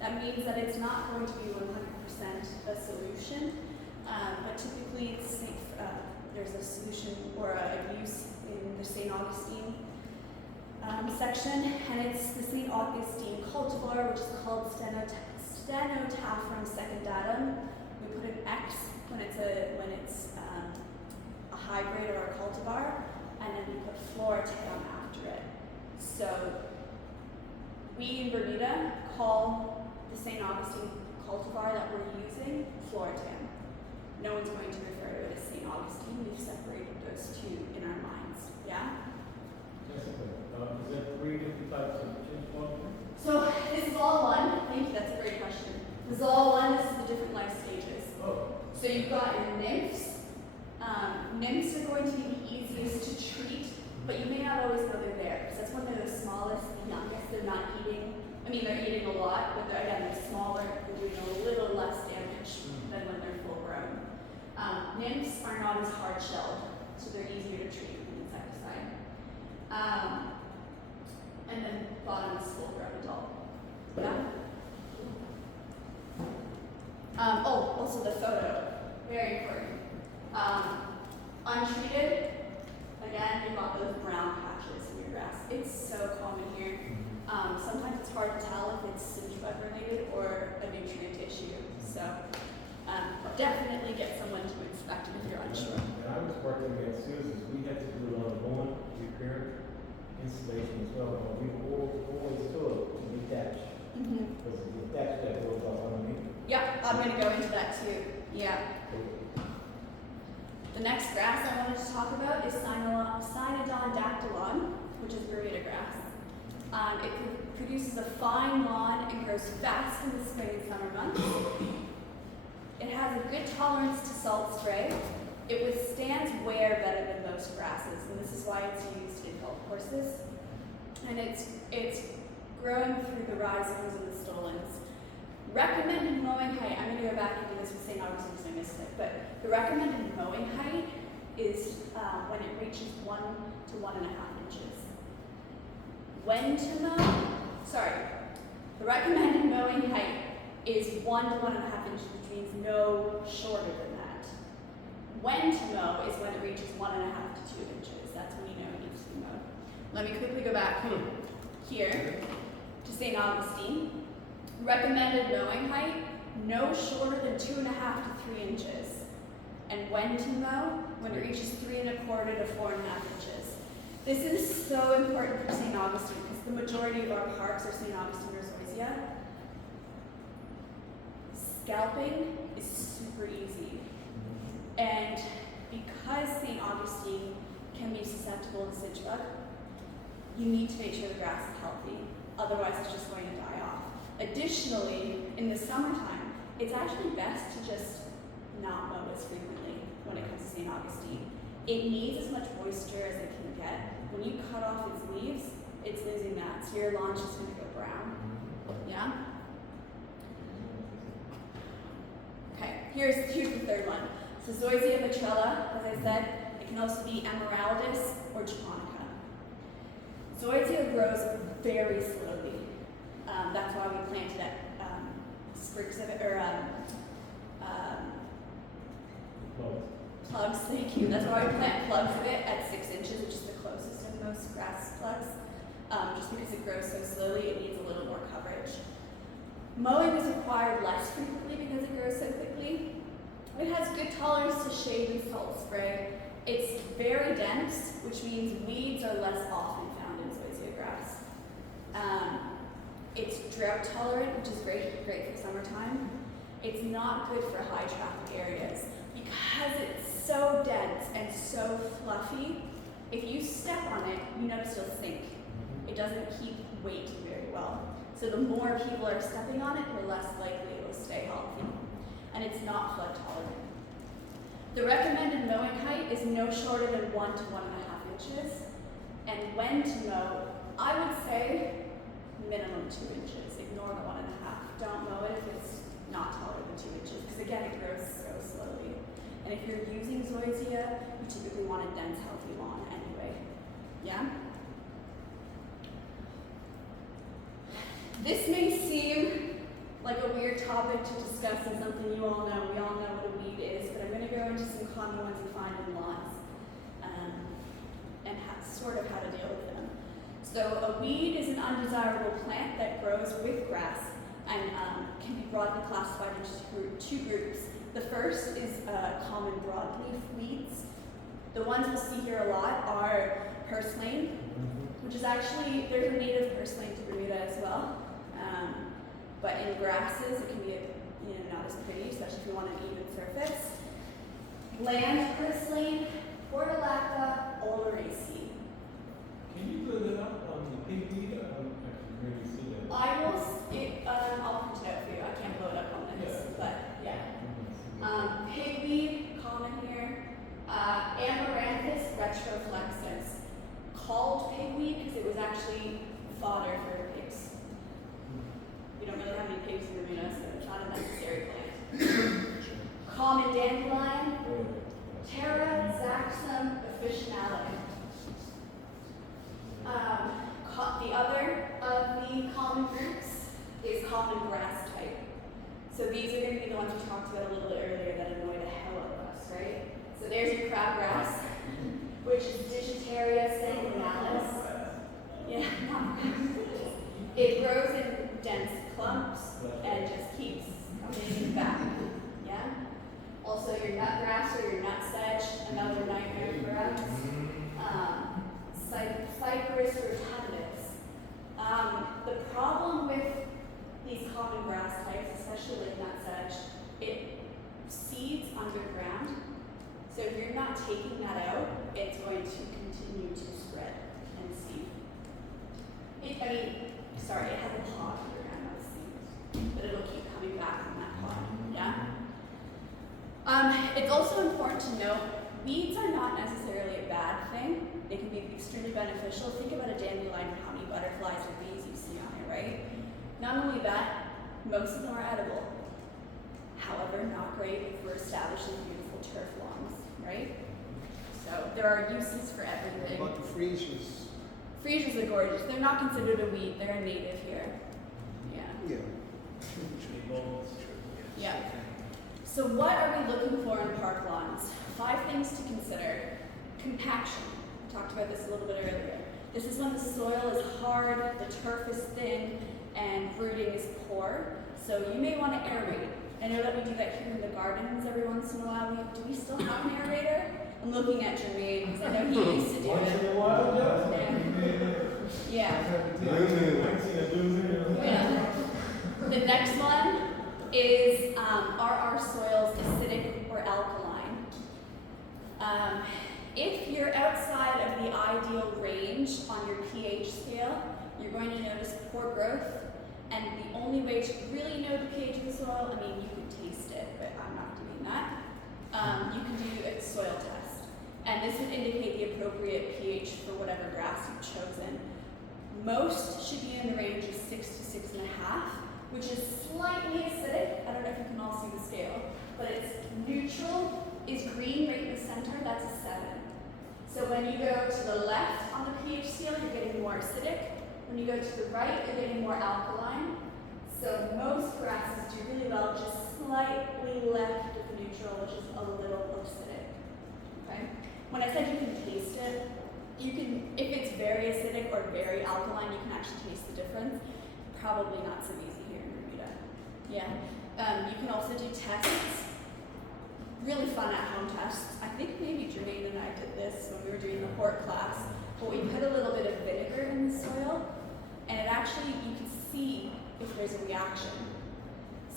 That means that it's not going to be 100% a solution, but typically it's safe. There's a solution or a use in the St. Augustine section, and it's the St. Augustine cultivar, which is called Stenotaphrem secundatum. We put an X when it's a hybrid or a cultivar, and then we put Floratam after it. So we in Bermuda call the St. Augustine cultivar that we're using Floratam. No one's going to refer to it as St. Augustine. We've separated those two in our minds. Yeah? Jessica, is there 3 different types of cinch bug? So this is all one. Thank you, that's a great question. This is all one, this is the different life stages. Oh. So you've got your nymphs. Nymphs are going to be the easiest to treat, but you may not always know they're there, because that's when they're the smallest, the youngest, they're not eating. I mean, they're eating a lot, but they're smaller, they're doing a little less damage than when they're full grown. Nymphs are not as hard-shelled, so they're easier to treat with an insecticide. And then bottom is full-grown adult. Yeah? Also the photo, very important. Untreated, again, you've got those brown patches in your grass. It's so common here. Sometimes it's hard to tell if it's cinch bug related or a nutrient issue. So definitely get someone to inspect it if you're unsure. And I was working at Susan's. We had to do a lot of lawn repair installation as well. But we always told to detach. Because the detach that goes up underneath. Yeah, I'm going to go into that too. Yeah. The next grass I wanted to talk about is Cynodon dactylon, which is Bermuda grass. It produces a fine lawn and grows fast in the spring and summer months. It has a good tolerance to salt spray. It withstands wear better than most grasses, and this is why it's used in golf courses. And it's growing through the rhizomes and the stolons. Recommended mowing height, I'm going to go back and do this with St. Augustine because I missed it, but the recommended mowing height is when it reaches 1 to 1.5 inches. When to mow? Sorry. The recommended mowing height is 1 to 1.5 inches, which means no shorter than that. When to mow is when it reaches 1.5 to 2 inches. That's when you know it needs to be mowed. Let me quickly go back here to St. Augustine. Recommended mowing height, no shorter than 2.5 to 3 inches. And when to mow? When it reaches 3.25 to 4.5 inches. This is so important for St. Augustine because the majority of our parks are St. Augustine rosacea. Scalping is super easy. And because St. Augustine can be susceptible to cinch bug, you need to make sure the grass is healthy. Otherwise, it's just going to die off. Additionally, in the summertime, it's actually best to just not mow as frequently when it comes to St. Augustine. It needs as much moisture as it can get. When you cut off its leaves, it's losing that, so your lawn's just going to go brown. Yeah? Okay, here's the third one. So Zoysia petrella, as I said, it can also be emeraldus or japonica. Zoysia grows very slowly. That's why we planted at sprigs of it, or plugs, thank you. That's why we plant plugs of it at 6 inches, which is the closest of most grass plugs. Just because it grows so slowly, it needs a little more coverage. Mowing is required less frequently because it grows so quickly. It has good tolerance to shade and salt spray. It's very dense, which means weeds are less often found in zoysia grass. It's drought tolerant, which is great for summertime. It's not good for high traffic areas because it's so dense and so fluffy. If you step on it, you notice you'll sink. It doesn't keep weight very well. So the more people are stepping on it, the less likely it will stay healthy. And it's not flood tolerant. The recommended mowing height is no shorter than 1 to 1.5 inches. And when to mow, I would say minimum 2 inches. Ignore the 1.5. Don't mow it if it's not taller than 2 inches, because again, it grows so slowly. And if you're using zoysia, you typically want a dense, healthy lawn anyway. Yeah? This may seem like a weird topic to discuss and something you all know. We all know what a weed is, but I'm going to go into some common ones you find in lawns and sort of how to deal with them. So a weed is an undesirable plant that grows with grass and can be broadly classified into 2 groups. The first is common broadleaf weeds. The ones we'll see here a lot are purslane, which is actually, there's a native purslane to Bermuda as well. But in grasses, it can be not as pretty, especially if you want an even surface. Land purslane, portulaca, oleracea. Can you put it up on the pigweed? I don't actually really see that. I'll print it out for you. I can't blow it up on this, but yeah. Pigweed, common here. Amaranthus retroflexus, called pigweed because it was actually fodder for pigs. We don't really have any pigs in Bermuda, so it's not a necessary plant. Common dandelion, Terra zaxum officinale. The other of the common groups is common grass type. So these are going to be the ones we talked about a little bit earlier that annoy the hell out of us, right? So there's your crabgrass, which is Digitaria sanguinalis. Yeah, it grows in dense clumps and just keeps coming back. Yeah. Also your nutgrass or your nutsedge, another nightmare for us. Cyperus rotundus. The problem with these common grass types, especially like nutsedge, it seeds underground. So if you're not taking that out, it's going to continue to spread and seed. It has a pod underground, not seeds, but it'll keep coming back from that pod. Yeah. It's also important to note, weeds are not necessarily a bad thing. They can be extremely beneficial. Think about a dandelion and how many butterflies or bees you see on it, right? Not only that, most of them are edible. However, not great if we're establishing beautiful turf lawns, right? So there are uses for everything. What about the freesias? Freesias are gorgeous. They're not considered a weed. They're a native here. Yeah. Yeah. Yeah. So what are we looking for in park lawns? 5 things to consider. Compaction. We talked about this a little bit earlier. This is when the soil is hard, the turf is thin, and rooting is poor. So you may want to aerate. I know that we do that here in the gardens every once in a while. Do we still have an aerator? I'm looking at Jermaine because I know he used to do Once in it. a while, yeah. Yeah. The next one is, are our soils acidic or alkaline? If you're outside of the ideal range on your pH scale, you're going to notice poor growth. And the only way to really know the pH of the soil, you can taste it, but I'm not doing that. You can do a soil test. And this would indicate the appropriate pH for whatever grass you've chosen. Most should be in the range of 6 to 6.5, which is slightly acidic. I don't know if you can all see the scale, but it's neutral is green right in the center, that's a 7. So when you go to the left on the pH scale, you're getting more acidic. When you go to the right, you're getting more alkaline. So most grasses do really well just slightly left of neutral, which is a little acidic. Okay? When I said you can taste it, you can, if it's very acidic or very alkaline, you can actually taste the difference. Probably not so easy here in Bermuda. Yeah. You can also do tests. Really fun at-home tests. I think maybe Jermaine and I did this when we were doing the hort class, but we put a little bit of vinegar in the soil, and it actually, you can see if there's a reaction.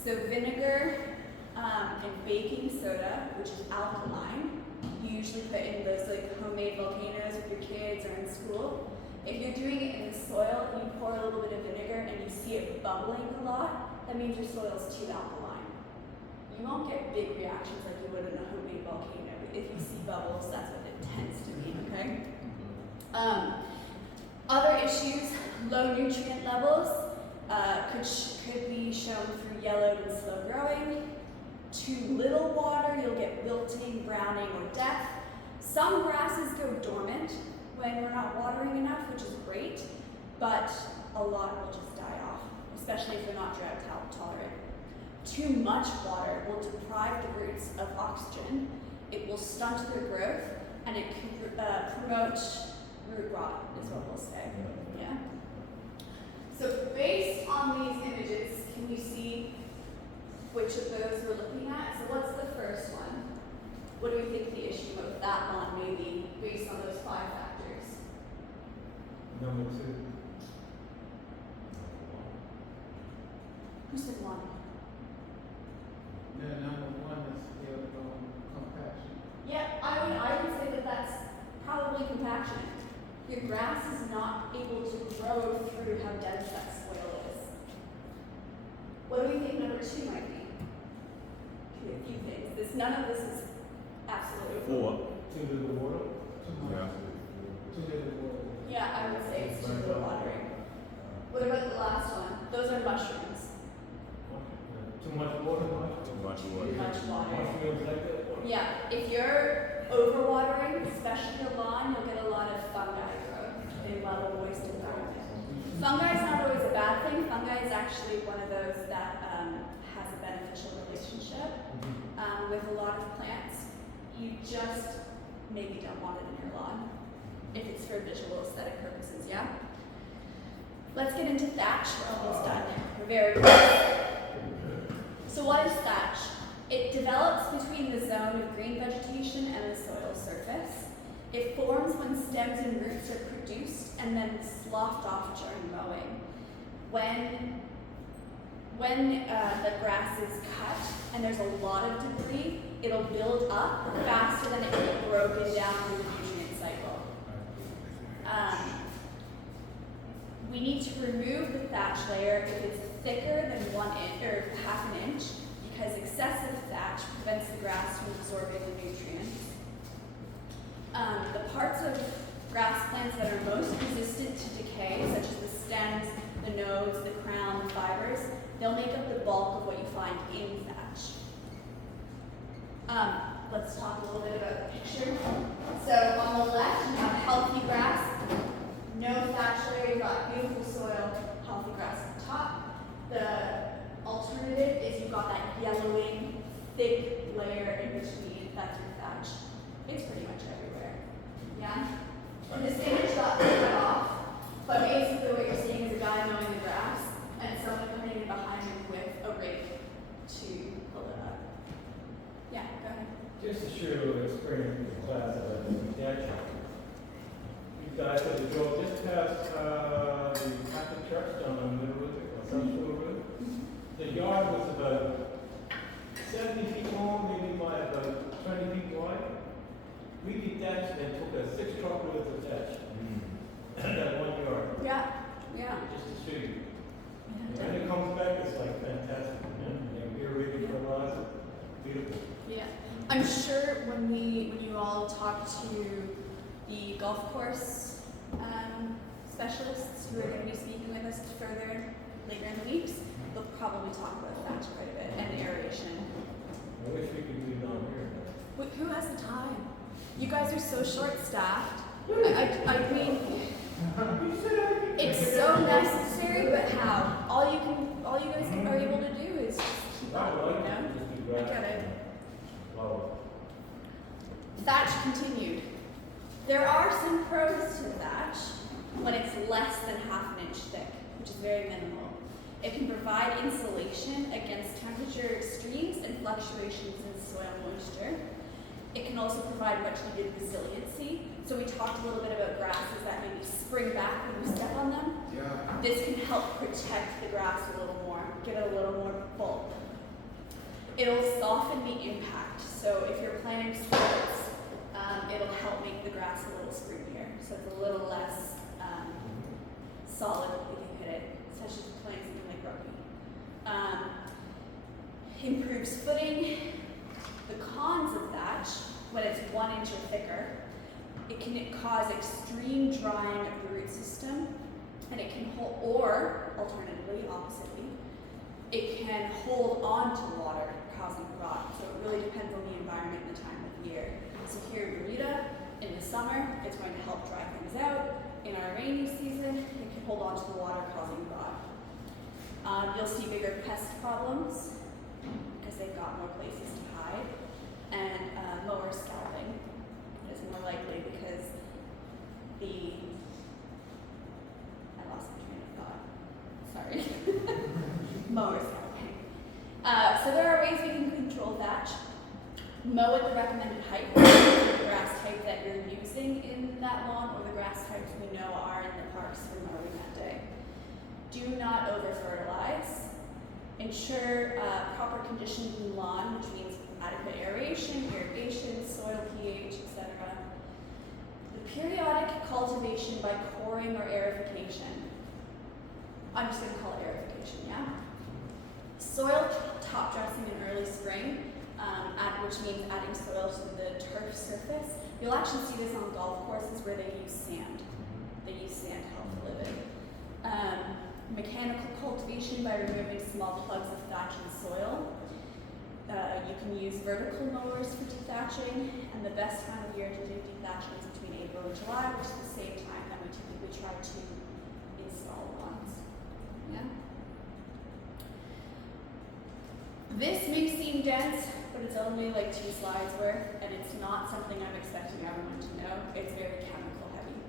So vinegar and baking soda, which is alkaline, you usually put in those like homemade volcanoes with your kids or in school. If you're doing it in the soil, you pour a little bit of vinegar and you see it bubbling a lot, that means your soil's too alkaline. You won't get big reactions like you would in a homemade volcano. If you see bubbles, that's what it tends to be, okay? Other issues, low nutrient levels could be shown through yellowed and slow growing. Too little water, you'll get wilting, browning, or death. Some grasses go dormant when we're not watering enough, which is great, but a lot will just die off, especially if they're not drought tolerant. Too much water will deprive the roots of oxygen. It will stunt their growth, and it can promote root rot, is what we'll say. Yeah. So based on these images, can you see which of those we're looking at? So what's the first one? What do we think the issue with that lawn may be based on those 5 factors? Number 2. Who said 1? The number 1 is still compaction. Yeah, I would say that that's probably compaction. Your grass is not able to grow through how dense that soil is. What do we think number 2 might be? A few things. None of this is absolutely. 4. Too little water. Yeah. Too little water. Yeah, I would say it's too little watering. What about the last one? Those are mushrooms. Too much water. Too much water. Too much water. Mushrooms like that. Yeah, if you're overwatering, especially a lawn, you'll get a lot of fungi growth. They love a moist environment. Fungi is not always a bad thing. Fungi is actually one of those that has a beneficial relationship with a lot of plants. You just maybe don't want it in your lawn if it's for visual aesthetic purposes, yeah? Let's get into thatch. We're almost done. We're very close. So what is thatch? It develops between the zone of green vegetation and the soil surface. It forms when stems and roots are produced and then sloughed off during mowing. When the grass is cut and there's a lot of debris, it'll build up faster than it can be broken down through the nutrient cycle. We need to remove the thatch layer if it's thicker than 1 inch or half an inch, because excessive thatch prevents the grass from absorbing the nutrients. The parts of grass plants that are most resistant to decay, such as the stems, the nodes, the crown, the fibers, they'll make up the bulk of what you find in thatch. Let's talk a little bit about the picture. So on the left, you have healthy grass, no thatch layer, you've got beautiful soil, healthy grass at the top. The alternative is you've got that yellowing, thick layer in between, that's your thatch. It's pretty much everywhere. Yeah? And this image got cut off, but basically what you're seeing is a guy mowing the grass and someone coming in behind him with a rake to pull it up. Yeah, go ahead. Just to share a little experience with the class about the thatch. You guys have to go just past the Catholic church down on Middle Road, or South Shore Road. The yard was about 70 feet long, maybe by about 20 feet wide. We detached and took 6 truckloads of thatch. That 1 yard. Yeah, yeah. Just to show you. And when it comes back, it's like fantastic. And we're ready for a lot. Beautiful. Yeah. I'm sure when you all talk to the golf course specialists who are going to be speaking with us further later in the weeks, they'll probably talk about thatch quite a bit and aeration. I wish we could do it down here. Who has the time? You guys are so short-staffed. I mean, it's so necessary, but how? All you guys are able to do is keep up, you know? I get it. Wow. Thatch continued. There are some pros to thatch when it's less than ½ an inch thick, which is very minimal. It can provide insulation against temperature extremes and fluctuations in soil moisture. It can also provide much needed resiliency. So we talked a little bit about grasses that maybe spring back when you step on them. Yeah. This can help protect the grass a little more, give it a little more bulk. It'll soften the impact. So if you're planting sports, it'll help make the grass a little springier. So it's a little less solid if you hit it, such as playing something like rugby. Improves footing. The cons of thatch, when it's 1 inch or thicker, it can cause extreme drying of the root system, and it can hold, or alternatively, oppositely, it can hold on to water, causing rot. So it really depends on the environment and the time of year. So here in Bermuda, in the summer, it's going to help dry things out. In our rainy season, it can hold on to the water, causing rot. You'll see bigger pest problems because they've got more places to hide, and mower scalping is more likely because I lost my train of thought. Sorry. Mower scalping. So there are ways we can control thatch. Mow at the recommended height, the grass type that you're using in that lawn, or the grass types we know are in the parks for mowing that day. Do not over-fertilize. Ensure proper conditions in the lawn, which means adequate aeration, irrigation, soil pH, etc. The periodic cultivation by coring or aerification. I'm just going to call it aerification, yeah? Soil top dressing in early spring, which means adding soil to the turf surface. You'll actually see this on golf courses where they use sand. They use sand to help the living. Mechanical cultivation by removing small plugs of thatch in soil. You can use vertical mowers for dethatching, and the best time of year to do dethatching is between April and July, which is the same time that we typically try to install lawns. Yeah? This may seem dense, but it's only like 2 slides worth, and it's not something I'm expecting everyone to know. It's very chemical heavy.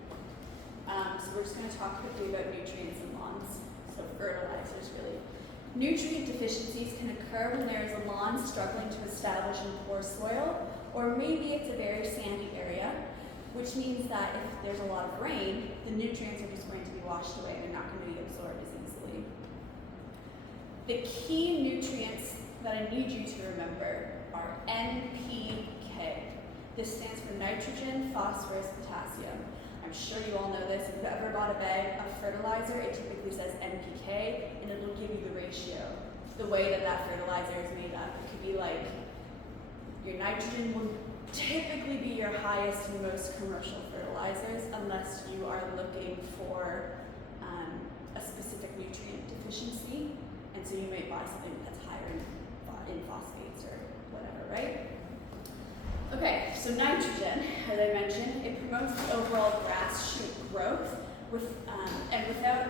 So we're just going to talk quickly about nutrients in lawns. So fertilizers, really. Nutrient deficiencies can occur when there is a lawn struggling to establish in poor soil, or maybe it's a very sandy area, which means that if there's a lot of rain, the nutrients are just going to be washed away. They're not going to be absorbed as easily. The key nutrients that I need you to remember are NPK. This stands for nitrogen, phosphorus, potassium. I'm sure you all know this. If you've ever bought a bag of fertilizer, it typically says NPK, and it'll give you the ratio, the way that that fertilizer is made up. It could be like, your nitrogen will typically be your highest and most commercial fertilizers, unless you are looking for a specific nutrient deficiency, and so you may buy something that's higher in phosphates or whatever, right? Okay, so nitrogen, as I mentioned, it promotes the overall grass shoot growth, and without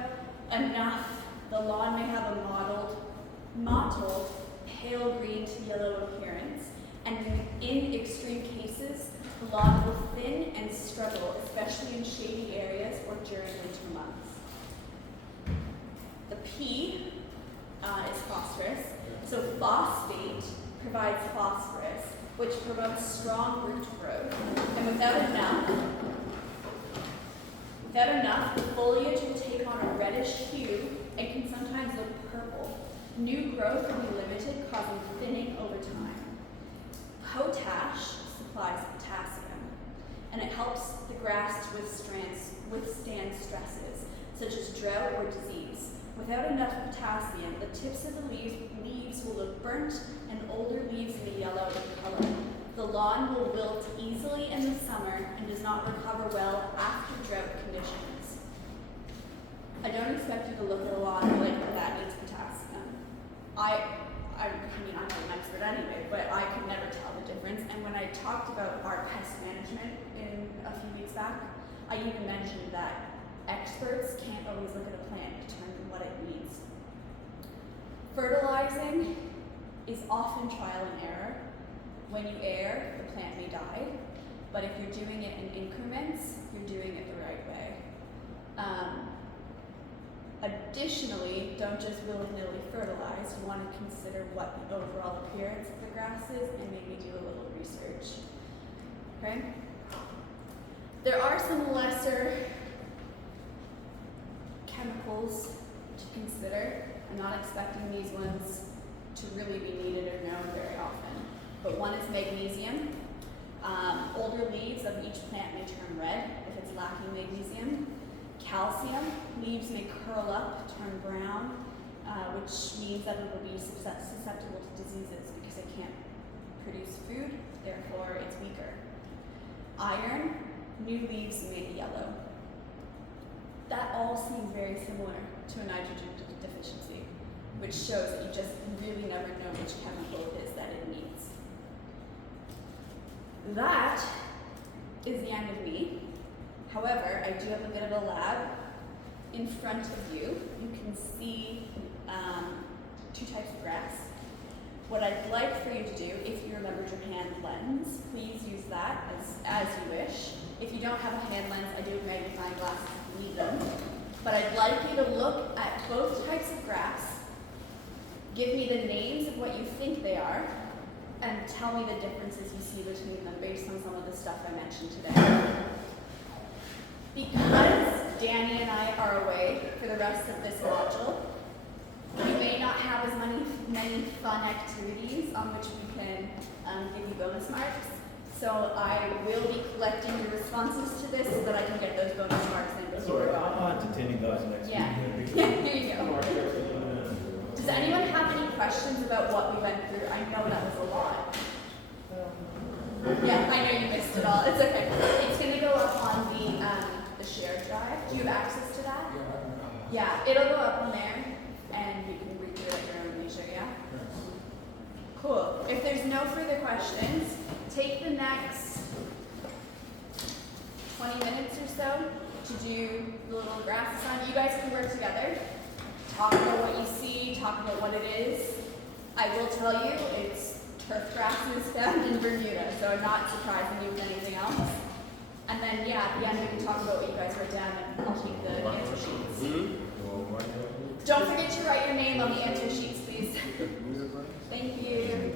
enough, the lawn may have a mottled, pale green to yellow appearance, and in extreme cases, the lawn will thin and struggle, especially in shady areas or during winter months. The P is phosphorus. So phosphate provides phosphorus, which promotes strong root growth. And without enough, the foliage will take on a reddish hue and can sometimes look purple. New growth will be limited, causing thinning over time. Potash supplies potassium, and it helps the grass to withstand stresses, such as drought or disease. Without enough potassium, the tips of the leaves will look burnt, and older leaves may yellow in color. The lawn will wilt easily in the summer and does not recover well after drought conditions. I don't expect you to look at a lawn and be like, that needs potassium. I'm not an expert anyway, but I could never tell the difference. And when I talked about our pest management in a few weeks back, I even mentioned that experts can't always look at a plant and determine what it needs. Fertilizing is often trial and error. When you err, the plant may die, but if you're doing it in increments, you're doing it the right way. Additionally, don't just willy-nilly fertilize. You want to consider what the overall appearance of the grass is and maybe do a little research. Okay? There are some lesser chemicals to consider. I'm not expecting these ones to really be needed or known very often. But one is magnesium. Older leaves of each plant may turn red if it's lacking magnesium. Calcium, leaves may curl up, turn brown, which means that it will be susceptible to diseases because it can't produce food, therefore it's weaker. Iron, new leaves may be yellow. That all seems very similar to a nitrogen deficiency, which shows that you just really never know which chemical it is that it needs. That is the end of me. However, I do have a bit of a lab in front of you. You can see two types of grass. What I'd like for you to do, if you remembered your hand lens, please use that as you wish. If you don't have a hand lens, I do have magnifying glasses if you need them. But I'd like you to look at both types of grass, give me the names of what you think they are, and tell me the differences you see between them based on some of the stuff I mentioned today. Because Danny and I are away for the rest of this module, we may not have as many fun activities on which we can give you bonus marks. So I will be collecting your responses to this so that I can get those bonus marks in before we're gone. I'll entertain you guys next Yeah. week. There you go. Does anyone have any questions about what we went through? I know that was a lot. Yeah, I know you missed it all. It's okay. It's going to go up on the shared drive. Do you have access to that? Yeah, it'll go up on there, and you can read through it at your own leisure, yeah? Cool. If there's no further questions, take the next 20 minutes or so to do the little grass assignment. You guys can work together. Talk about what you see, talk about what it is. I will tell you, it's Turfgrasses found in Bermuda, so I'm not surprising you with anything else. And then, yeah, at the end we can talk about what you guys wrote down and I'll take the answer sheets. Don't forget to write your name on the answer sheets, please. Thank you.